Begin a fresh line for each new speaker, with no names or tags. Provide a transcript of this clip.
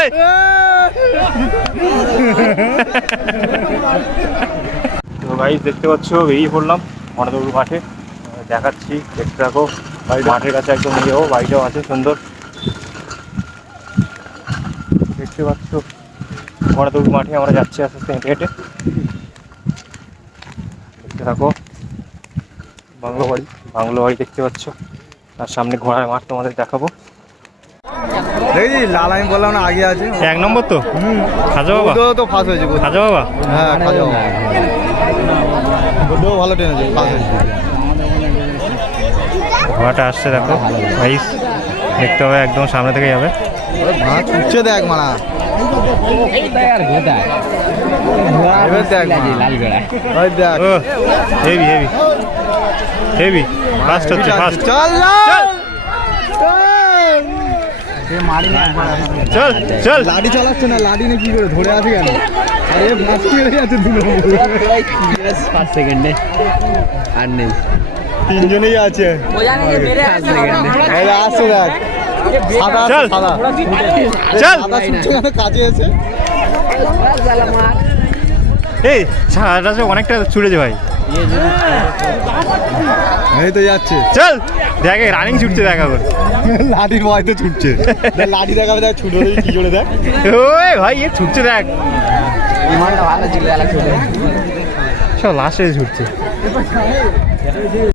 এই! তো গাইজ দেখতে পাচ্ছ, বেরিয়ে পড়লাম মনাদৌড় মাঠে। দেখাচ্ছি, দেখতে থাকো, মাঠের কাছে একদম যাব বাড়িটাও আছে সুন্দর। দেখতে পাচ্ছ মনাদৌড় মাঠে আমরা যাচ্ছি আস্তে আস্তে হেঁটে হেঁটে। দেখতে থাকো, বাংলো বাড়ি বাংলো বাড়ি দেখতে পাচ্ছ। তার সামনে ঘোড়ার মাঠ তোমাদের দেখাবো।
দেখেছি লাল আমি বললাম না আগে আছে।
এক নম্বর তো? খাজা বাবা?
ওটাও তো ফার্স্ট হয়েছে।
খাজা বাবা?
হ্যাঁ খাজা বাবা। ওটাও ভালো ট্রেন আছে ফার্স্ট হয়েছে।
ঘোড়াটা আসছে দেখো। ভাইস দেখতে হবে একদম সামনে থেকে যাবে
ওরে ভাঁজ দেখ মারা।
হেভি হেভি হেভি ফাস্ট হচ্ছে ফাস্ট
চল।
চল। চল চল।
লাডি চালাচ্ছে না লাডি না কি করে ধরে আছে কেন? আরে ভাঁজ মেরে যাচ্ছে দু
পাঁচ সেকেন্ডে আর নেই।
তিনজনেই আছে। আসছে দেখ। সাদা
চল।
সাদা।
চল।
সাদা কাছে এসে।
এই অনেকটা ছুটেছে ভাই।
এই তো যাচ্ছে।
চল। দেখে রানিং ছুটছে দেখা করে
লাঠির ভয় তো ছুটছে। লাঠি দেখাবে দেখ ছুটে দেখি কি করে দেখ।
ওই ভাই এ ছুটছে দেখ।
ভালো ছিল
সব লাস্টে ছুটছে।